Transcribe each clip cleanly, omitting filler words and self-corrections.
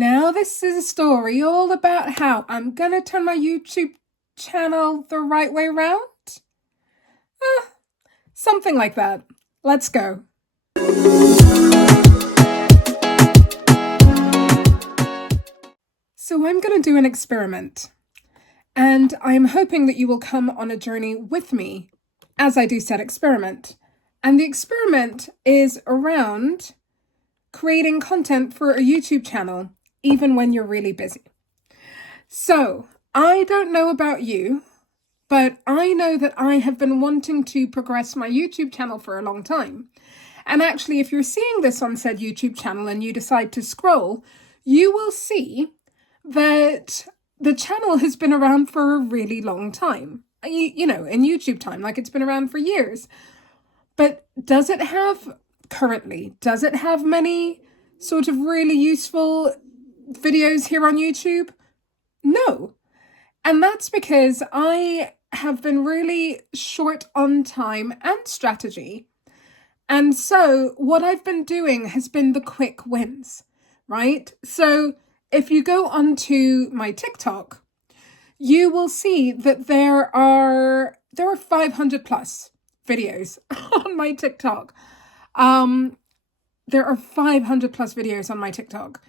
Now this is a story all about how I'm gonna turn my YouTube channel the right way round. Something like that. Let's go. So I'm gonna do an experiment, and I'm hoping that you will come on a journey with me as I do said experiment. And the experiment is around creating content for a YouTube channel, even when you're really busy. So I don't know about you, but I know that I have been wanting to progress my YouTube channel for a long time. And actually, if you're seeing this on said YouTube channel and you decide to scroll, you will see that the channel has been around for a really long time. You know, in YouTube time, like it's been around for years. But does it have many sort of really useful videos here on YouTube? No. And that's because I have been really short on time and strategy. And so what I've been doing has been the quick wins, right? So if you go onto my TikTok, you will see that there are 500 plus videos on my TikTok. There are 500 plus videos on my TikTok.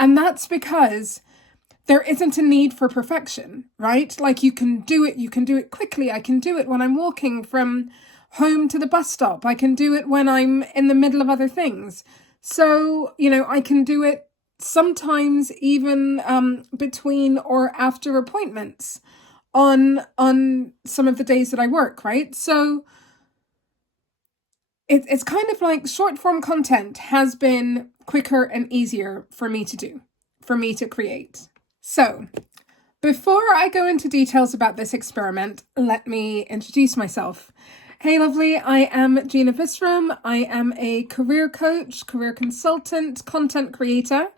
And that's because there isn't a need for perfection, right? Like you can do it quickly. I can do it when I'm walking from home to the bus stop. I can do it when I'm in the middle of other things. So, you know, I can do it sometimes even between or after appointments on some of the days that I work, right? So it's kind of like short form content has been quicker and easier for me to do, for me to create. So before I go into details about this experiment, let me introduce myself. Hey lovely, I am Gina Visram. I am a career coach, career consultant, content creator,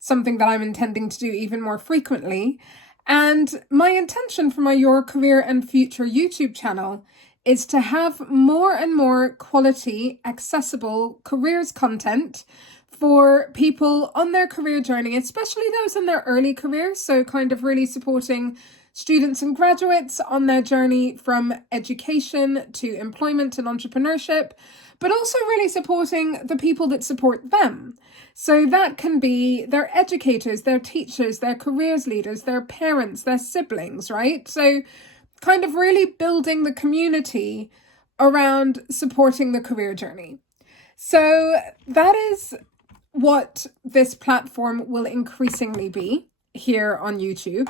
something that I'm intending to do even more frequently. And my intention for my Your Career and Future YouTube channel is to have more and more quality, accessible careers content for people on their career journey, especially those in their early careers. So kind of really supporting students and graduates on their journey from education to employment and entrepreneurship, but also really supporting the people that support them. So that can be their educators, their teachers, their careers leaders, their parents, their siblings, right? So kind of really building the community around supporting the career journey. So that is what this platform will increasingly be here on YouTube.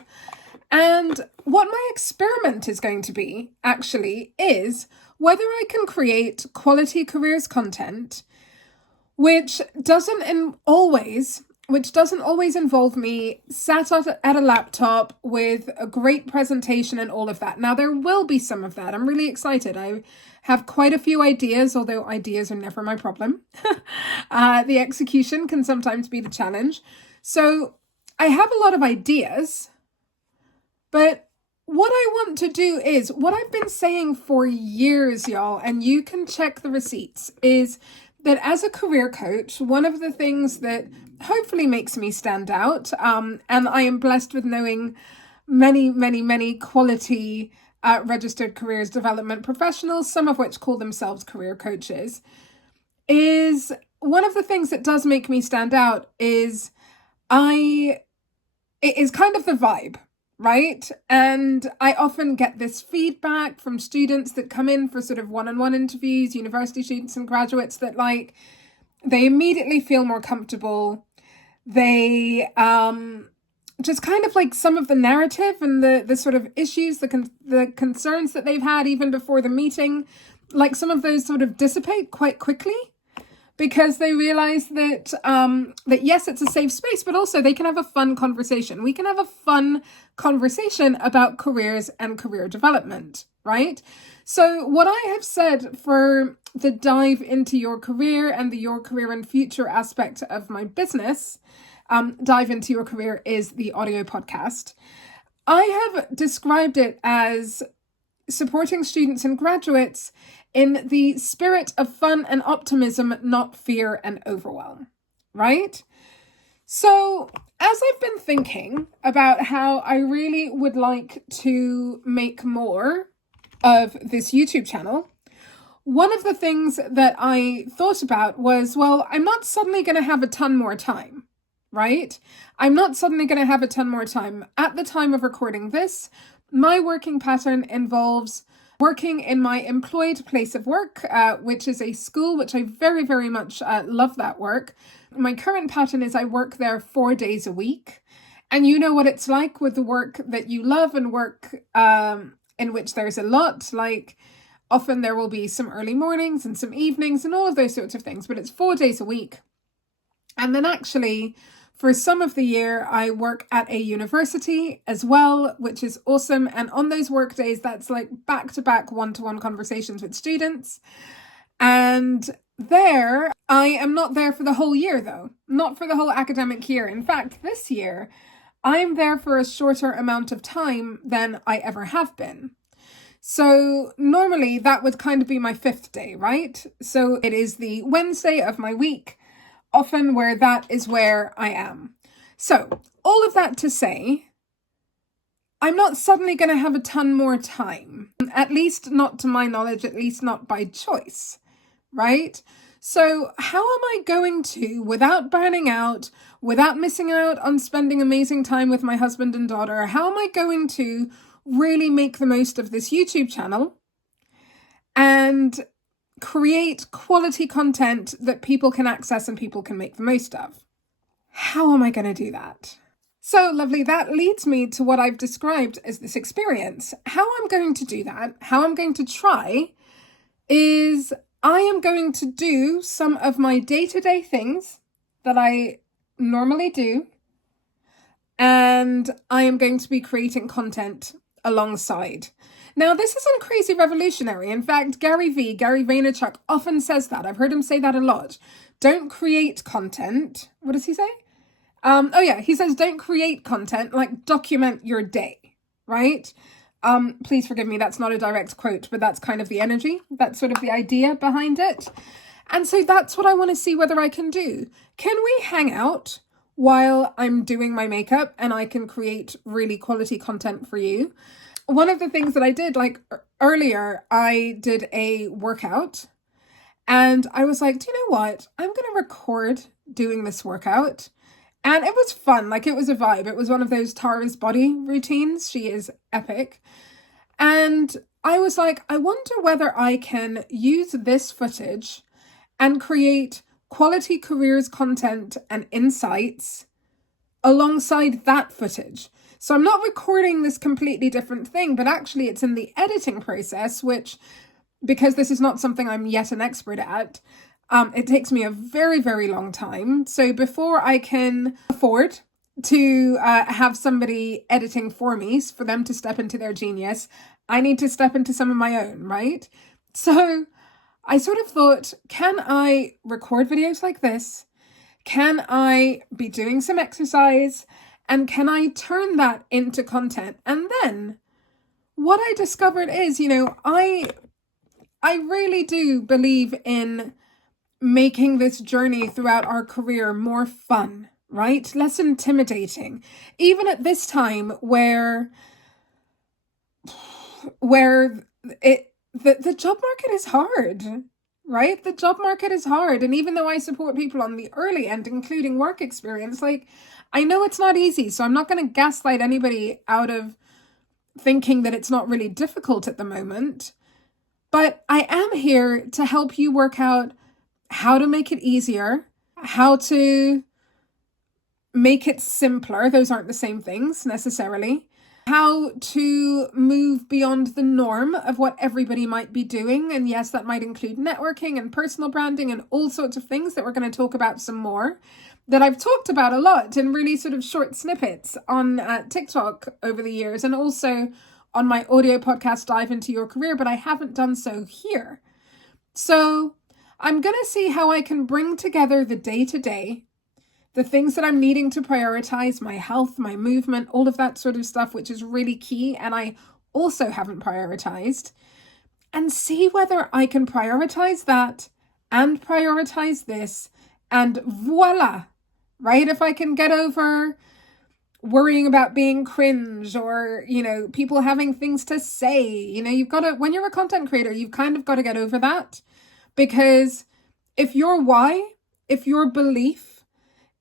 And what my experiment is going to be, actually, is whether I can create quality careers content which doesn't always involve me sat at a laptop with a great presentation and all of that. Now, there will be some of that. I'm really excited. I have quite a few ideas, although ideas are never my problem. The execution can sometimes be the challenge. So I have a lot of ideas, but what I want to do is what I've been saying for years, y'all, and you can check the receipts, is that as a career coach, one of the things that hopefully makes me stand out, and I am blessed with knowing many quality registered careers development professionals, some of which call themselves career coaches, is one of the things that does make me stand out is it is kind of the vibe, right? And I often get this feedback from students that come in for sort of one-on-one interviews, university students and graduates, that like they immediately feel more comfortable. They just kind of like some of the narrative and the sort of issues, the concerns that they've had even before the meeting, like some of those sort of dissipate quite quickly, because they realize that that yes, it's a safe space, but also they can have a fun conversation. We can have a fun conversation about careers and career development, right? So what I have said for the dive into your career and the Your Career and Future aspect of my business, dive into your career, is the audio podcast. I have described it as supporting students and graduates in the spirit of fun and optimism, not fear and overwhelm, right? So as as I've been thinking about how I really would like to make more of this YouTube channel, one of the things that I thought about was, well, I'm not suddenly going to have a ton more time, right? I'm not suddenly going to have a ton more time. At the time of recording this, my working pattern involves working in my employed place of work, which is a school, which I very, very much love that work. My current pattern is I work there 4 days a week. And you know what it's like with the work that you love and work in which there's a lot, like often there will be some early mornings and some evenings and all of those sorts of things, but it's 4 days a week. And then actually, for some of the year, I work at a university as well, which is awesome. And on those work days, that's like back-to-back one-to-one conversations with students. And there, I am not there for the whole year, though. Not for the whole academic year. In fact, this year, I'm there for a shorter amount of time than I ever have been. So normally that would kind of be my 5th day, right? So it is the Wednesday of my week, often where that is where I am. So all of that to say, I'm not suddenly going to have a ton more time, at least not to my knowledge, at least not by choice, right? So how am I going to, without burning out, without missing out on spending amazing time with my husband and daughter, how am I going to really make the most of this YouTube channel and create quality content that people can access and people can make the most of? How am I going to do that? So lovely, that leads me to what I've described as this experience. How I'm going to do that, how I'm going to try, is I am going to do some of my day-to-day things that I normally do, and I am going to be creating content alongside. Now, this isn't crazy revolutionary. In fact, Gary Vaynerchuk often says that. I've heard him say that a lot. Don't create content. What does he say? He says don't create content, like document your day, right? Please forgive me, that's not a direct quote, but that's kind of the energy. That's sort of the idea behind it. And so that's what I want to see whether I can do. Can we hang out while I'm doing my makeup and I can create really quality content for you? One of the things that I did, like earlier, I did a workout and I was like, do you know what? I'm going to record doing this workout. And it was fun, like it was a vibe. It was one of those Tara's body routines. She is epic. And I was like, I wonder whether I can use this footage and create quality careers content and insights alongside that footage. So I'm not recording this completely different thing, but actually it's in the editing process, which, because this is not something I'm yet an expert at, it takes me a very, very long time. So before I can afford to have somebody editing for me, for them to step into their genius, I need to step into some of my own, right? So I sort of thought, can I record videos like this? Can I be doing some exercise? And can I turn that into content? And then what I discovered is, I really do believe in making this journey throughout our career more fun, right? Less intimidating. Even at this time where the job market is hard, right? The job market is hard. And even though I support people on the early end, including work experience, like I know it's not easy. So I'm not going to gaslight anybody out of thinking that it's not really difficult at the moment. But I am here to help you work out how to make it easier, how to make it simpler. Those aren't the same things necessarily. How to move beyond the norm of what everybody might be doing. And yes, that might include networking and personal branding and all sorts of things that we're going to talk about some more, that I've talked about a lot in really sort of short snippets on TikTok over the years, and also on my audio podcast, Dive Into Your Career, but I haven't done so here. So I'm going to see how I can bring together the day-to-day, the things that I'm needing to prioritize, my health, my movement, all of that sort of stuff, which is really key, and I also haven't prioritized, and see whether I can prioritize that and prioritize this, and voila, right? If I can get over worrying about being cringe or, people having things to say. You've got to, when you're a content creator, you've kind of got to get over that, because if your why, if your belief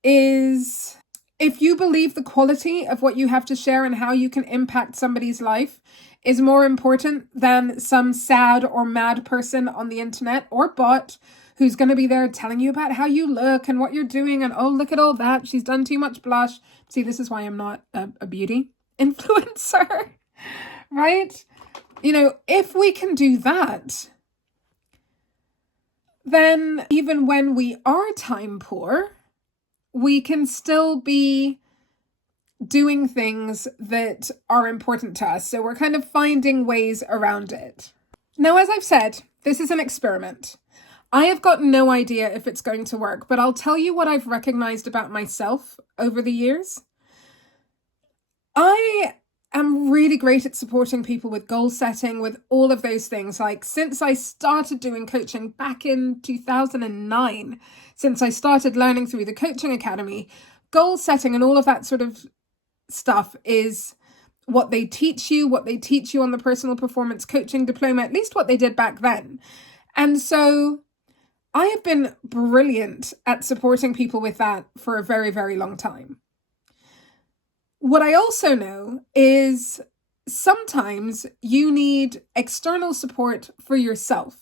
is, if you believe the quality of what you have to share and how you can impact somebody's life is more important than some sad or mad person on the internet or bot who's going to be there telling you about how you look and what you're doing and, oh, look at all that, she's done too much blush. See, this is why I'm not a beauty influencer, right? If we can do that, then even when we are time poor, we can still be doing things that are important to us. So we're kind of finding ways around it. Now, as I've said, this is an experiment. I have got no idea if it's going to work, but I'll tell you what I've recognized about myself over the years. I am really great at supporting people with goal setting, with all of those things. Like, since I started doing coaching back in 2009, since I started learning through the Coaching Academy, goal setting and all of that sort of stuff is what they teach you on the personal performance coaching diploma, at least what they did back then. And so I have been brilliant at supporting people with that for a very, very long time. What I also know is sometimes you need external support for yourself.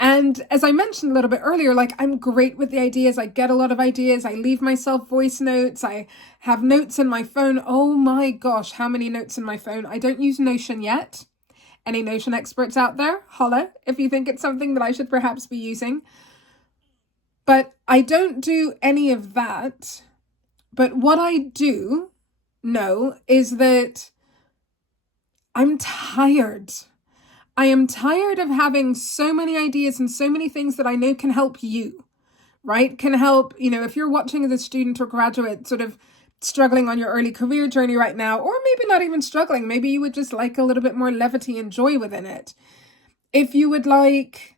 And as I mentioned a little bit earlier, like, I'm great with the ideas. I get a lot of ideas. I leave myself voice notes. I have notes in my phone. Oh my gosh, how many notes in my phone? I don't use Notion yet. Any Notion experts out there, holla if you think it's something that I should perhaps be using. But I don't do any of that. But what I do know is that I'm tired. I am tired of having so many ideas and so many things that I know can help you, right? Can help, if you're watching as a student or graduate sort of struggling on your early career journey right now, or maybe not even struggling, maybe you would just like a little bit more levity and joy within it. If you would like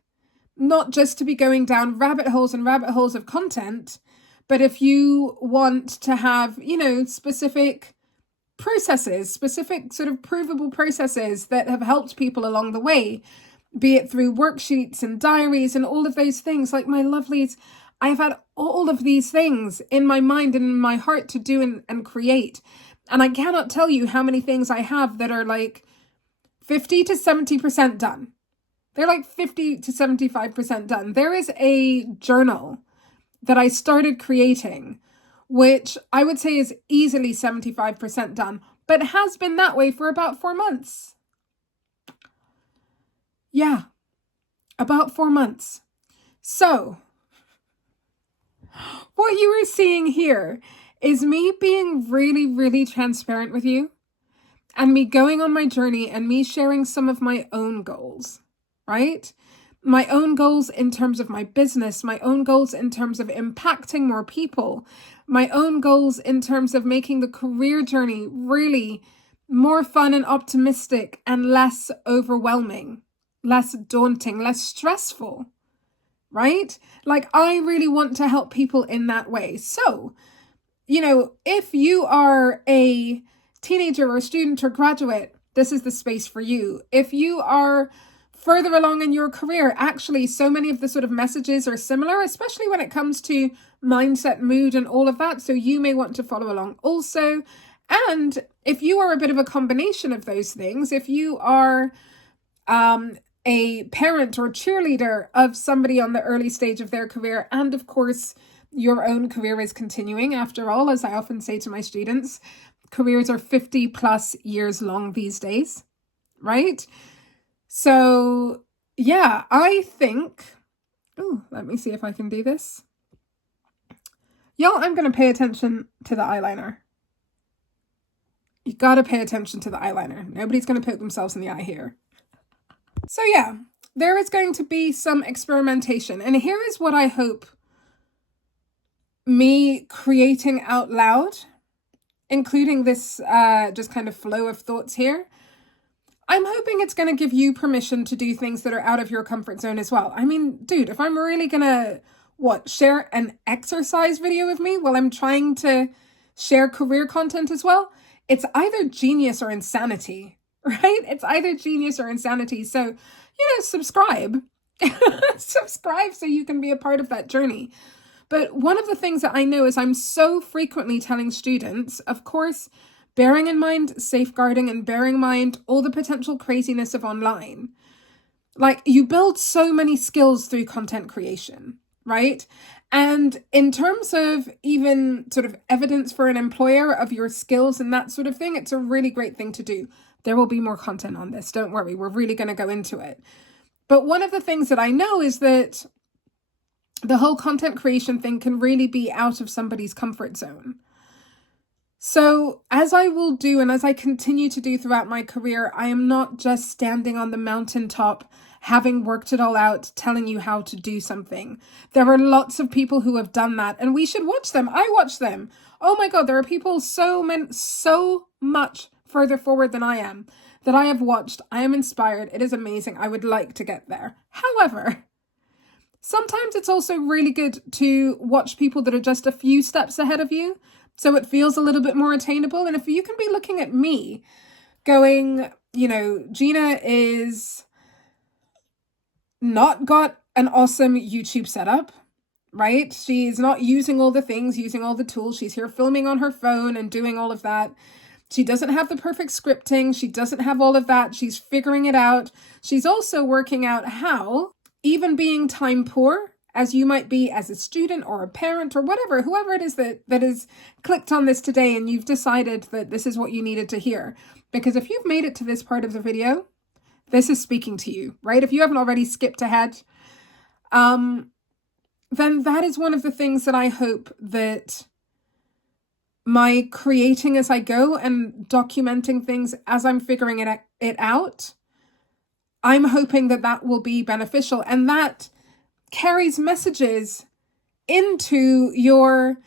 not just to be going down rabbit holes and rabbit holes of content, but if you want to have, specific processes, specific sort of provable processes that have helped people along the way, be it through worksheets and diaries and all of those things. Like, my lovelies, I've had all of these things in my mind and in my heart to do and create. And I cannot tell you how many things I have that are like 50 to 70% done. They're like 50 to 75% done. There is a journal that I started creating, which I would say is easily 75% done, but has been that way for about 4 months. Yeah, about 4 months. So, what you are seeing here is me being really, really transparent with you, and me going on my journey and me sharing some of my own goals, right? My own goals in terms of my business, my own goals in terms of impacting more people, my own goals in terms of making the career journey really more fun and optimistic and less overwhelming, less daunting, less stressful, right? Like, I really want to help people in that way. So, if you are a teenager or a student or graduate, this is the space for you. If you are further along in your career, actually, so many of the sort of messages are similar, especially when it comes to mindset, mood, and all of that. So you may want to follow along also. And if you are a bit of a combination of those things, if you are a parent or cheerleader of somebody on the early stage of their career, and of course, your own career is continuing. After all, as I often say to my students, careers are 50 plus years long these days, right? So, yeah, I think, let me see if I can do this. Y'all, I'm going to pay attention to the eyeliner. You got to pay attention to the eyeliner. Nobody's going to poke themselves in the eye here. So, yeah, there is going to be some experimentation. And here is what I hope me creating out loud, including this just kind of flow of thoughts here, I'm hoping it's going to give you permission to do things that are out of your comfort zone as well. I mean, dude, if I'm really going to, share an exercise video with me while I'm trying to share career content as well, it's either genius or insanity, right? It's either genius or insanity. So, subscribe. Subscribe so you can be a part of that journey. But one of the things that I know is I'm so frequently telling students, of course, bearing in mind safeguarding and bearing in mind all the potential craziness of online. Like, you build so many skills through content creation, right? And in terms of even sort of evidence for an employer of your skills and that sort of thing, it's a really great thing to do. There will be more content on this. Don't worry. We're really going to go into it. But one of the things that I know is that the whole content creation thing can really be out of somebody's comfort zone. So as I will do and as I continue to do throughout my career, I am not just standing on the mountaintop, having worked it all out, telling you how to do something. There are lots of people who have done that, and we should watch them. I watch them. Oh my God, there are people so much further forward than I am that I have watched. I am inspired. It is amazing. I would like to get there. However, sometimes it's also really good to watch people that are just a few steps ahead of you, so it feels a little bit more attainable. And if you can be looking at me going, Gina is not got an awesome YouTube setup, right? She's not using all the things, using all the tools. She's here filming on her phone and doing all of that. She doesn't have the perfect scripting. She doesn't have all of that. She's figuring it out. She's also working out how, even being time poor, as you might be as a student or a parent or whatever, whoever it is that has clicked on this today and you've decided that this is what you needed to hear. Because if you've made it to this part of the video, this is speaking to you, right? If you haven't already skipped ahead, then that is one of the things that I hope that my creating as I go and documenting things as I'm figuring it out, I'm hoping that that will be beneficial, and that carries messages into your,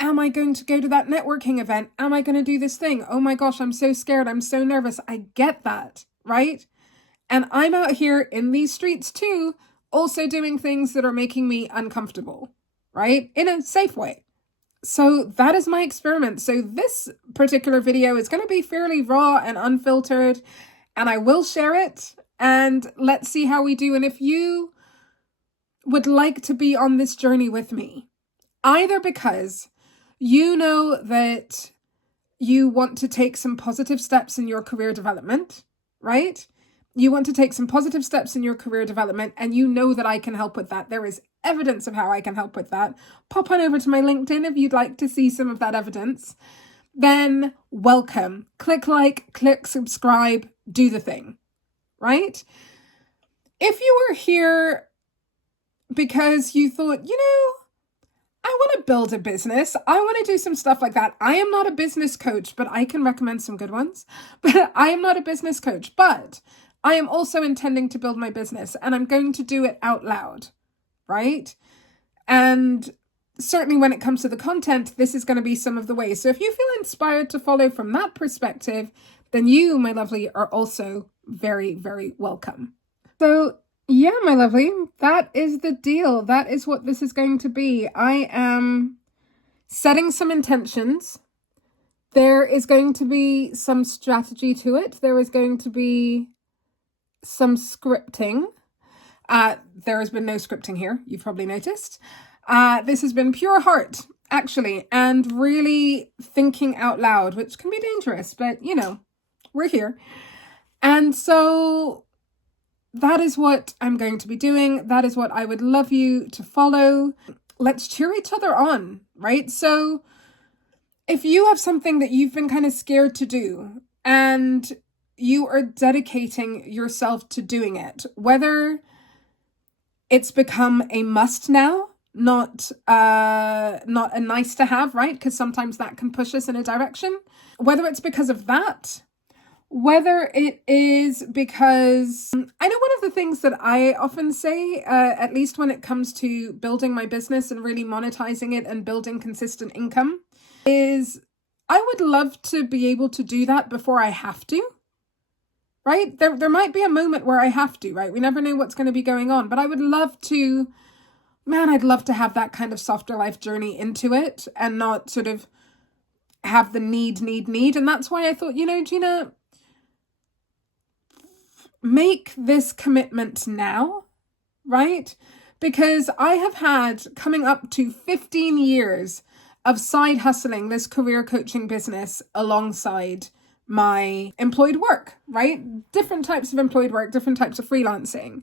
am I going to go to that networking event? Am I going to do this thing? Oh my gosh, I'm so scared. I'm so nervous. I get that, right? And I'm out here in these streets too, also doing things that are making me uncomfortable, right? In a safe way. So that is my experiment. So this particular video is going to be fairly raw and unfiltered, and I will share it, and let's see how we do. And if you would like to be on this journey with me, either because you know that you want to take some positive steps in your career development, right? You want to take some positive steps in your career development, and you know that I can help with that. There is evidence of how I can help with that. Pop on over to my LinkedIn if you'd like to see some of that evidence. Then welcome. Click like, click subscribe, do the thing, right? If you were here because you thought, I want to build a business, I want to do some stuff like that. I am not a business coach, but I can recommend some good ones. But I am not a business coach, but I am also intending to build my business, and I'm going to do it out loud, right? And certainly when it comes to the content, this is going to be some of the ways. So if you feel inspired to follow from that perspective, then you, my lovely, are also very, very welcome. So yeah, my lovely, that is the deal. That is what this is going to be. I am setting some intentions. There is going to be some strategy to it. There is going to be some scripting. There has been no scripting here, you've probably noticed. This has been pure heart, actually, and really thinking out loud, which can be dangerous, but we're here. And so that is what I'm going to be doing. That is what I would love you to follow. Let's cheer each other on, right? So if you have something that you've been kind of scared to do and you are dedicating yourself to doing it, whether it's become a must now, not a nice to have, right? Because sometimes that can push us in a direction. Whether it's because of that, whether it is because I know one of the things that I often say, at least when it comes to building my business and really monetizing it and building consistent income, is I would love to be able to do that before I have to, right? There might be a moment where I have to, right? We never know what's going to be going on, but I would love to, I'd love to have that kind of softer life journey into it and not sort of have the need. And that's why I thought, Gina, make this commitment now, right? Because I have had coming up to 15 years of side hustling this career coaching business alongside my employed work, right? Different types of employed work, different types of freelancing.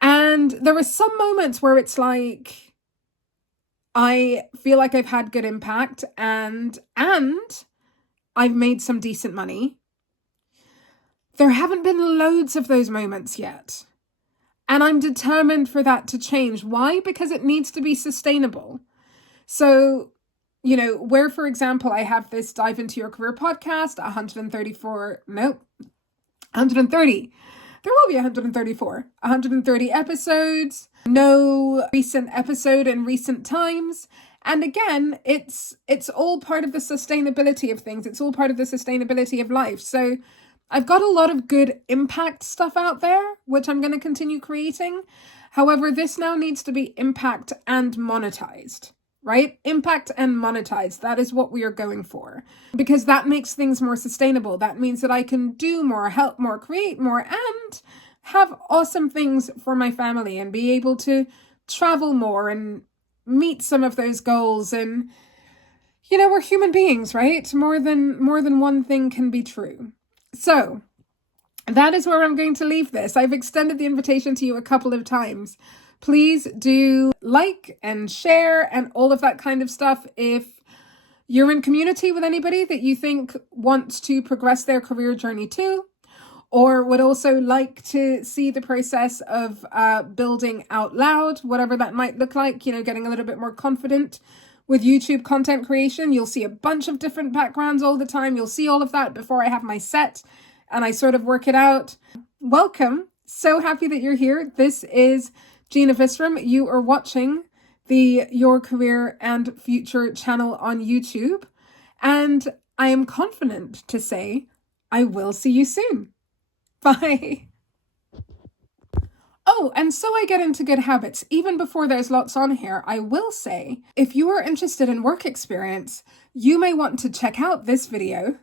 And there were some moments where it's like, I feel like I've had good impact and I've made some decent money. There haven't been loads of those moments yet. And I'm determined for that to change. Why? Because it needs to be sustainable. So, where, for example, I have this Dive Into Your Career podcast, 130. There will be 130 episodes, no recent episode in recent times. And again, it's all part of the sustainability of things. It's all part of the sustainability of life. So I've got a lot of good impact stuff out there, which I'm going to continue creating. However, this now needs to be impact and monetized, right? Impact and monetized. That is what we are going for, because that makes things more sustainable. That means that I can do more, help more, create more, and have awesome things for my family and be able to travel more and meet some of those goals. And, we're human beings, right? More than one thing can be true. So that is where I'm going to leave this. I've extended the invitation to you a couple of times. Please do like and share and all of that kind of stuff. If you're in community with anybody that you think wants to progress their career journey too, or would also like to see the process of building out loud, whatever that might look like, getting a little bit more confident with YouTube content creation. You'll see a bunch of different backgrounds all the time. You'll see all of that before I have my set and I sort of work it out. Welcome. So happy that you're here. This is Gina Visram. You are watching the Your Career and Future channel on YouTube. And I am confident to say I will see you soon. Bye. Oh, and so I get into good habits. Even before there's lots on here, I will say, if you are interested in work experience, you may want to check out this video.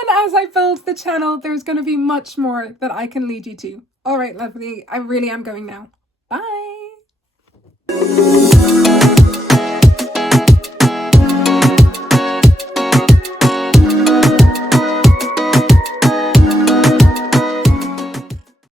And as I build the channel, there's going to be much more that I can lead you to. All right, lovely. I really am going now. Bye.